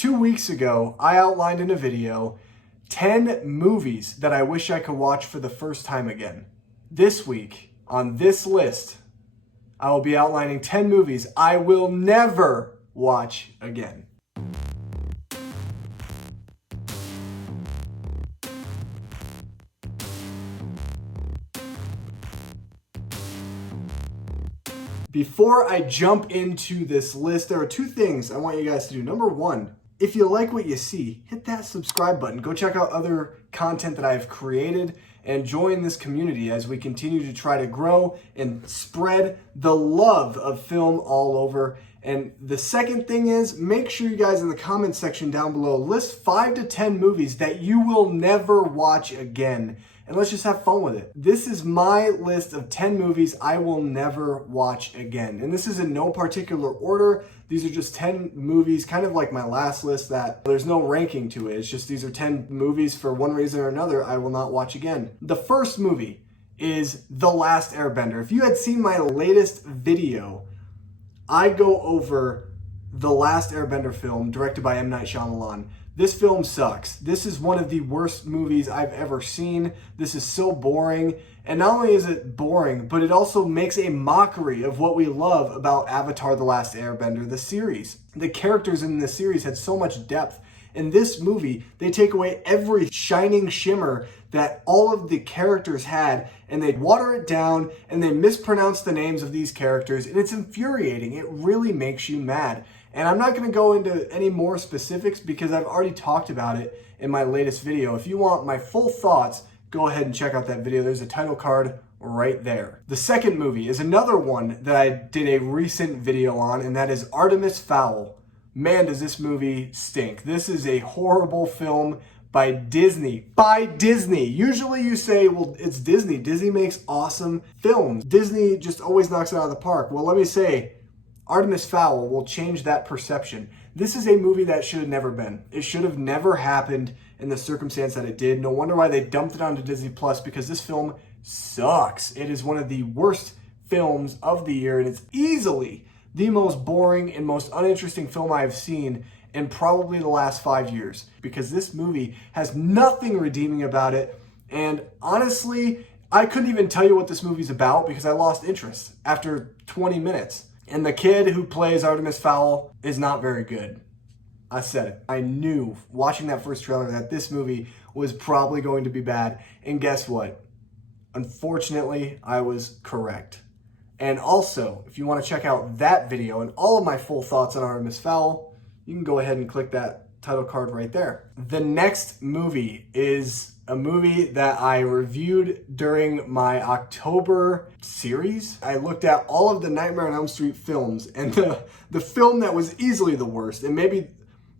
2 weeks ago, I outlined in a video 10 movies that I wish I could watch for the first time again. This week, on this list, I will be outlining 10 movies I will never watch again. Before I jump into this list, there are two things I want you guys to do. Number one, if you like what you see, hit that subscribe button. Go check out other content that I've created and join this community as we continue to try to grow and spread the love of film all over. And the second thing is, make sure you guys in the comment section down below list 5 to 10 movies that you will never watch again. And let's just have fun with it. This is my list of 10 movies I will never watch again. And this is in no particular order. These are just 10 movies, kind of like my last list, that there's no ranking to it. It's just these are 10 movies for one reason or another I will not watch again. The first movie is The Last Airbender. If you had seen my latest video, I go over The Last Airbender film directed by M. Night Shyamalan. This film sucks. This is one of the worst movies I've ever seen. This is so boring. And not only is it boring, but it also makes a mockery of what we love about Avatar: The Last Airbender, the series. The characters in this series had so much depth. In this movie, they take away every shining shimmer that all of the characters had, and they water it down, and they mispronounce the names of these characters, and it's infuriating. It really makes you mad. And I'm not going to go into any more specifics because I've already talked about it in my latest video. If you want my full thoughts, go ahead and check out that video. There's a title card right there. The second movie is another one that I did a recent video on, and that is Artemis Fowl. Man, does this movie stink. This is a horrible film by Disney. By Disney. Usually you say, well, it's Disney. Disney makes awesome films. Disney just always knocks it out of the park. Well, let me say, Artemis Fowl will change that perception. This is a movie that should have never been. It should have never happened in the circumstance that it did. No wonder why they dumped it onto Disney Plus, because this film sucks. It is one of the worst films of the year, and it's easily the most boring and most uninteresting film I have seen in probably the last 5 years, because this movie has nothing redeeming about it. And honestly, I couldn't even tell you what this movie's about because I lost interest after 20 minutes. And the kid who plays Artemis Fowl is not very good. I said it. I knew watching that first trailer that this movie was probably going to be bad. And guess what? Unfortunately, I was correct. And also, if you want to check out that video and all of my full thoughts on Artemis Fowl, you can go ahead and click that title card right there. The next movie is a movie that I reviewed during my October series. I looked at all of the Nightmare on Elm Street films, and the film that was easily the worst, and maybe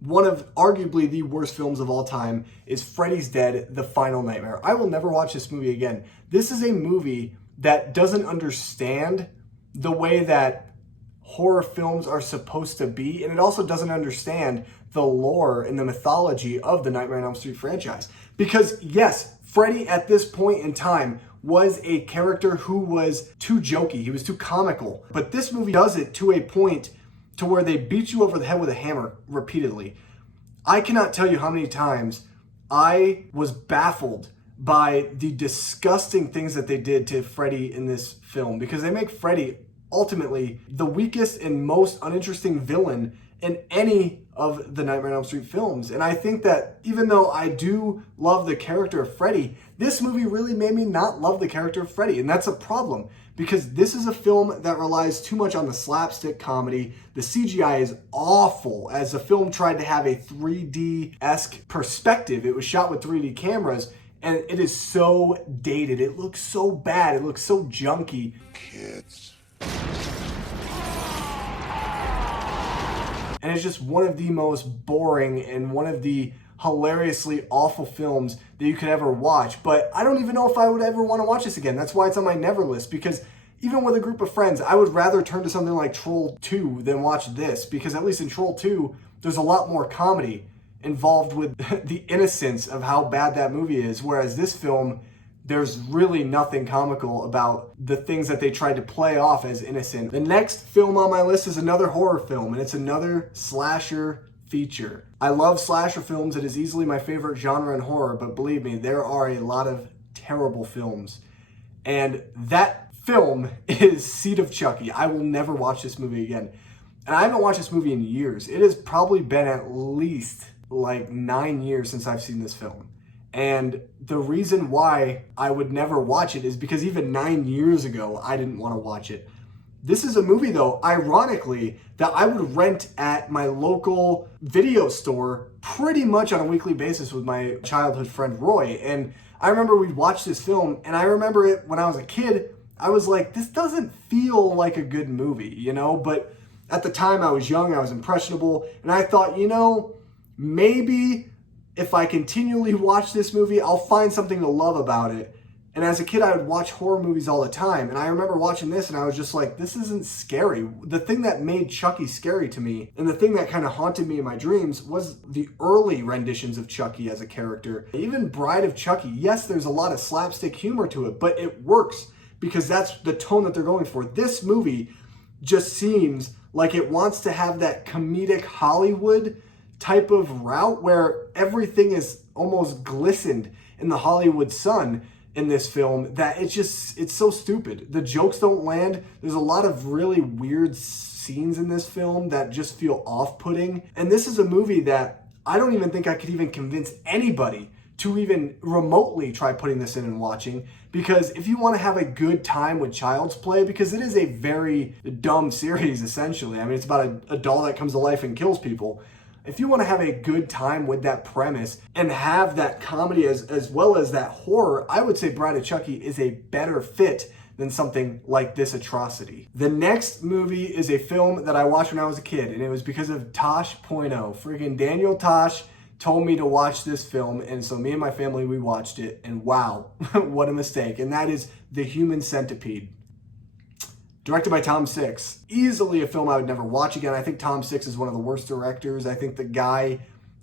one of arguably the worst films of all time, is Freddys Dead: The Final Nightmare. I will never watch this movie again. This is a movie that doesn't understand the way that horror films are supposed to be, and it also doesn't understand the lore and the mythology of the Nightmare on Elm Street franchise. Because yes, Freddy at this point in time was a character who was too jokey, he was too comical, but this movie does it to a point to where they beat you over the head with a hammer repeatedly. I cannot tell you how many times I was baffled by the disgusting things that they did to Freddy in this film, because they make Freddy ultimately the weakest and most uninteresting villain in any of the Nightmare on Elm Street films. And I think that even though I do love the character of Freddy, this movie really made me not love the character of Freddy. And that's a problem, because this is a film that relies too much on the slapstick comedy. The CGI is awful, as the film tried to have a 3D-esque perspective. It was shot with 3D cameras, and it is so dated. It looks so bad. It looks so junky. Kids. And it's just one of the most boring and one of the hilariously awful films that you could ever watch. But I don't even know if I would ever want to watch this again. That's why it's on my never list, because even with a group of friends, I would rather turn to something like Troll 2 than watch this, because at least in Troll 2, there's a lot more comedy involved with the innocence of how bad that movie is. Whereas this film, there's really nothing comical about the things that they tried to play off as innocent. The next film on my list is another horror film, and it's another slasher feature. I love slasher films. It is easily my favorite genre in horror, but believe me, there are a lot of terrible films. And that film is Seed of Chucky. I will never watch this movie again. And I haven't watched this movie in years. It has probably been at least like 9 years since I've seen this film. And the reason why I would never watch it is because even 9 years ago, I didn't want to watch it. This is a movie, though, ironically, that I would rent at my local video store pretty much on a weekly basis with my childhood friend Roy. And I remember we'd watch this film, and I remember it when I was a kid, I was like, this doesn't feel like a good movie, you know? But at the time, I was young, I was impressionable, and I thought, you know, maybe if I continually watch this movie, I'll find something to love about it. And as a kid, I would watch horror movies all the time. And I remember watching this and I was just like, this isn't scary. The thing that made Chucky scary to me, and the thing that kind of haunted me in my dreams, was the early renditions of Chucky as a character. Even Bride of Chucky, yes, there's a lot of slapstick humor to it, but it works because that's the tone that they're going for. This movie just seems like it wants to have that comedic Hollywood type of route where everything is almost glistened in the Hollywood sun in this film, that it's so stupid. The jokes don't land. There's a lot of really weird scenes in this film that just feel off-putting. And this is a movie that I don't even think I could even convince anybody to even remotely try putting this in and watching, because if you want to have a good time with Child's Play, because it is a very dumb series essentially. I mean, it's about a doll that comes to life and kills people. If you want to have a good time with that premise and have that comedy as well as that horror, I would say Bride of Chucky is a better fit than something like this atrocity. The next movie is a film that I watched when I was a kid, and it was because of Tosh.0. Freaking Daniel Tosh told me to watch this film, and so me and my family, we watched it, and wow, what a mistake. And that is The Human Centipede. Directed by Tom Six. Easily a film I would never watch again. I think Tom Six is one of the worst directors. I think the guy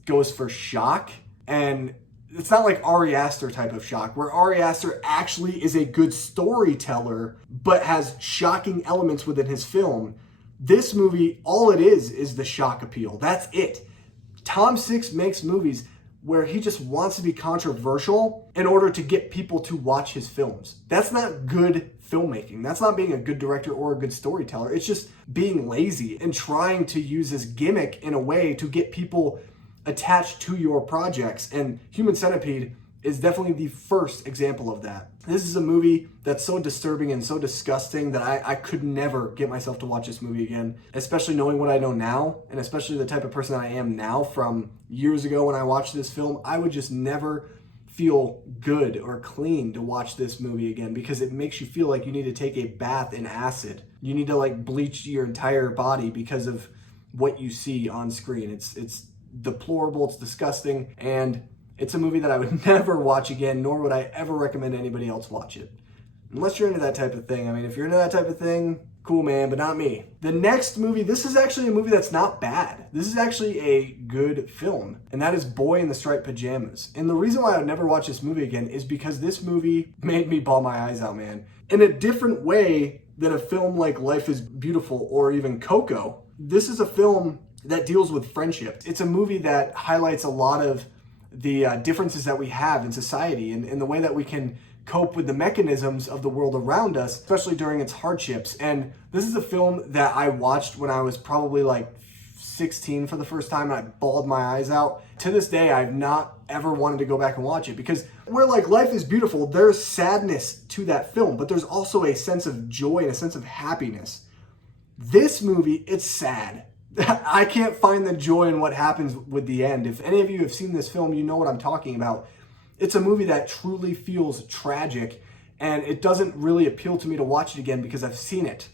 goes for shock. And it's not like Ari Aster type of shock, where Ari Aster actually is a good storyteller, but has shocking elements within his film. This movie, all it is the shock appeal. That's it. Tom Six makes movies where he just wants to be controversial in order to get people to watch his films. That's not good filmmaking. That's not being a good director or a good storyteller. It's just being lazy and trying to use this gimmick in a way to get people attached to your projects. And Human Centipede is definitely the first example of that. This is a movie that's so disturbing and so disgusting that I could never get myself to watch this movie again, especially knowing what I know now, and especially the type of person that I am now from years ago when I watched this film. I would just never feel good or clean to watch this movie again, because it makes you feel like you need to take a bath in acid. You need to like bleach your entire body because of what you see on screen. It's deplorable, it's disgusting, and it's a movie that I would never watch again, nor would I ever recommend anybody else watch it. Unless you're into that type of thing. I mean, if you're into that type of thing, cool, man, but not me. The next movie, this is actually a movie that's not bad. This is actually a good film, and that is Boy in the Striped Pajamas. And the reason why I would never watch this movie again is because this movie made me bawl my eyes out, man. In a different way than a film like Life is Beautiful or even Coco, this is a film that deals with friendship. It's a movie that highlights a lot of the differences that we have in society and the way that we can cope with the mechanisms of the world around us, especially during its hardships. And this is a film that I watched when I was probably like 16 for the first time, and I bawled my eyes out. To this day, I've not ever wanted to go back and watch it, because where like Life is Beautiful, there's sadness to that film, but there's also a sense of joy and a sense of happiness. This movie, it's sad. I can't find the joy in what happens with the end. If any of you have seen this film, you know what I'm talking about. It's a movie that truly feels tragic, and it doesn't really appeal to me to watch it again because I've seen it.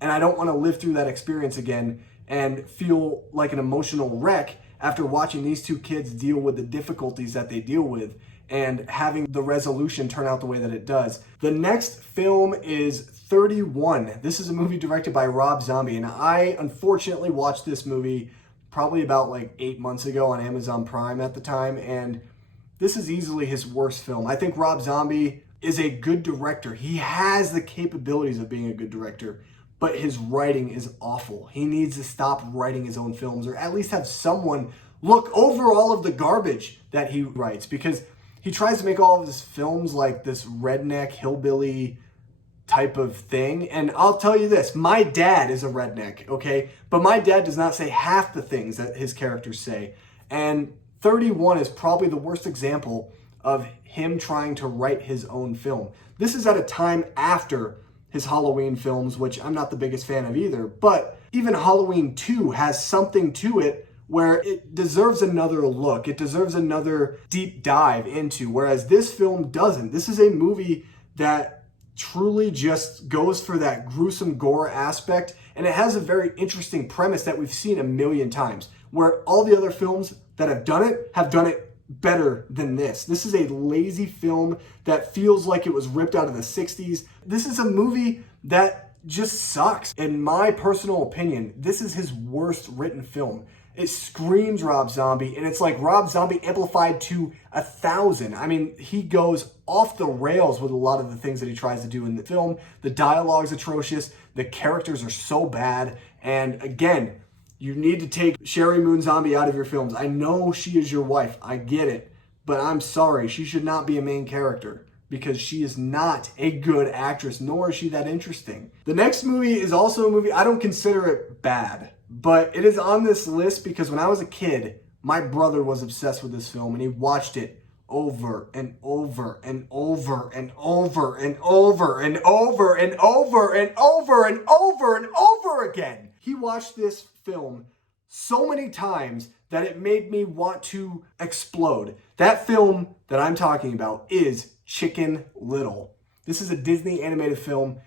And I don't want to live through that experience again and feel like an emotional wreck after watching these two kids deal with the difficulties that they deal with and having the resolution turn out the way that it does. The next film is 31. This is a movie directed by Rob Zombie, and I unfortunately watched this movie probably about like 8 months ago on Amazon Prime at the time, and this is easily his worst film. I think Rob Zombie is a good director. He has the capabilities of being a good director, but his writing is awful. He needs to stop writing his own films, or at least have someone look over all of the garbage that he writes, because he tries to make all of his films like this redneck hillbilly type of thing. And I'll tell you this, my dad is a redneck, okay? But my dad does not say half the things that his characters say. And 31 is probably the worst example of him trying to write his own film. This is at a time after his Halloween films, which I'm not the biggest fan of either, but even Halloween 2 has something to it where it deserves another look. It deserves another deep dive into, whereas this film doesn't. This is a movie that truly just goes for that gruesome gore aspect, and it has a very interesting premise that we've seen a million times, where all the other films that have done it better than this. This is a lazy film that feels like it was ripped out of the 60s. This is a movie that just sucks. In my personal opinion, this is his worst written film. It screams Rob Zombie, and it's like Rob Zombie amplified to 1,000. I mean, he goes off the rails with a lot of the things that he tries to do in the film. The dialogue's atrocious. The characters are so bad. And again, you need to take Sherry Moon Zombie out of your films. I know she is your wife. I get it. But I'm sorry. She should not be a main character, because she is not a good actress, nor is she that interesting. The next movie is also a movie, I don't consider it bad, but it is on this list because when I was a kid, my brother was obsessed with this film, and he watched it over and over and over and over and over and over and over and over and over and over again. He watched this film so many times that it made me want to explode. That film that I'm talking about is Chicken Little. This is a Disney animated film,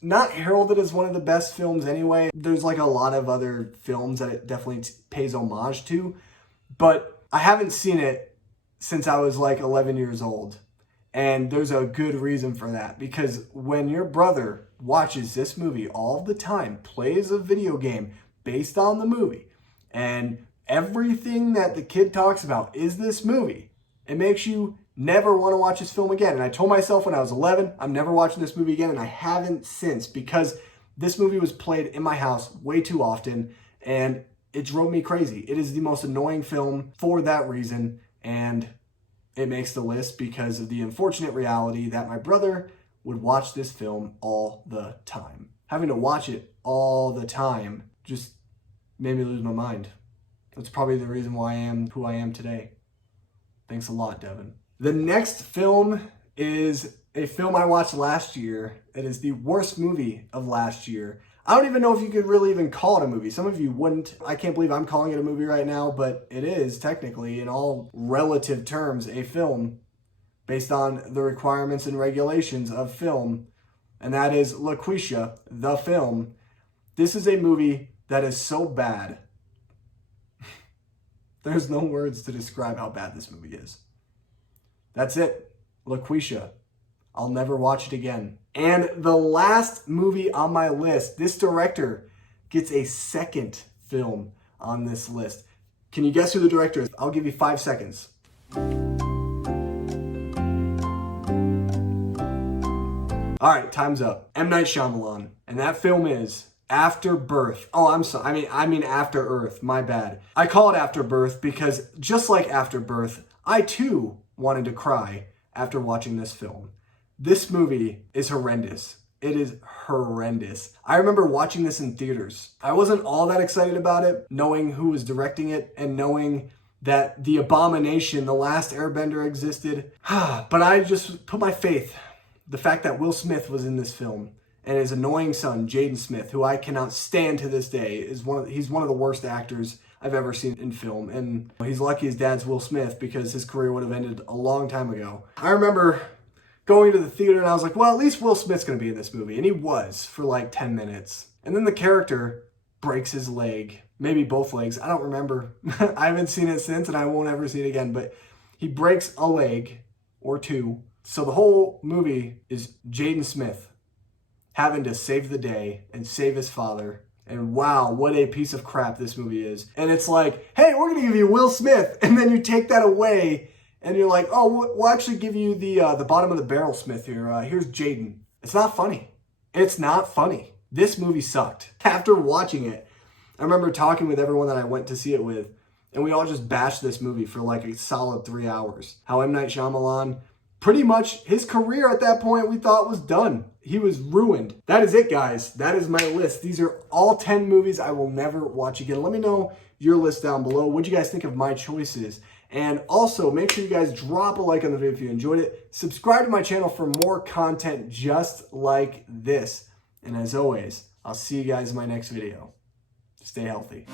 not heralded as one of the best films anyway. There's like a lot of other films that it definitely pays homage to, but I haven't seen it since I was like 11 years old. And there's a good reason for that, because when your brother watches this movie all the time, plays a video game based on the movie, and everything that the kid talks about is this movie, it makes you never want to watch this film again. And I told myself when I was 11, I'm never watching this movie again, and I haven't since, because this movie was played in my house way too often, and it drove me crazy. It is the most annoying film for that reason, and it makes the list because of the unfortunate reality that my brother would watch this film all the time. Having to watch it all the time just made me lose my mind. That's probably the reason why I am who I am today. Thanks a lot, Devin. The next film is a film I watched last year. It is the worst movie of last year. I don't even know if you could really even call it a movie. Some of you wouldn't. I can't believe I'm calling it a movie right now, but it is technically, in all relative terms, a film based on the requirements and regulations of film, and that is LaQuisha, the film. This is a movie that is so bad. There's no words to describe how bad this movie is. That's it. LaQuisha. I'll never watch it again. And the last movie on my list, this director gets a second film on this list. Can you guess who the director is? I'll give you 5 seconds. All right, time's up. M. Night Shyamalan. And that film is After Birth. Oh, I'm sorry. I mean After Earth. My bad. I call it After Birth because just like After Birth, I too wanted to cry after watching this film. This movie is horrendous. It is horrendous. I remember watching this in theaters. I wasn't all that excited about it, knowing who was directing it and knowing that the abomination, The Last Airbender, existed. But I just put my faith. The fact that Will Smith was in this film and his annoying son, Jaden Smith, who I cannot stand to this day, he's one of the worst actors I've ever seen in film. And he's lucky his dad's Will Smith because his career would have ended a long time ago. I remember going to the theater and I was like, well, at least Will Smith's going to be in this movie. And he was for like 10 minutes. And then the character breaks his leg, maybe both legs. I don't remember. I haven't seen it since and I won't ever see it again. But he breaks a leg or two. So the whole movie is Jaden Smith having to save the day and save his father. And wow, what a piece of crap this movie is. And it's like, hey, we're going to give you Will Smith. And then you take that away and you're like, oh, we'll actually give you the bottom of the barrel Smith here. Here's Jaden. It's not funny. It's not funny. This movie sucked. After watching it, I remember talking with everyone that I went to see it with, and we all just bashed this movie for like a solid 3 hours. How M. Night Shyamalan, pretty much his career at that point we thought was done. He was ruined. That is it, guys. That is my list. These are all 10 movies I will never watch again. Let me know your list down below. What do you guys think of my choices? And also, make sure you guys drop a like on the video if you enjoyed it. Subscribe to my channel for more content just like this. And as always, I'll see you guys in my next video. Stay healthy.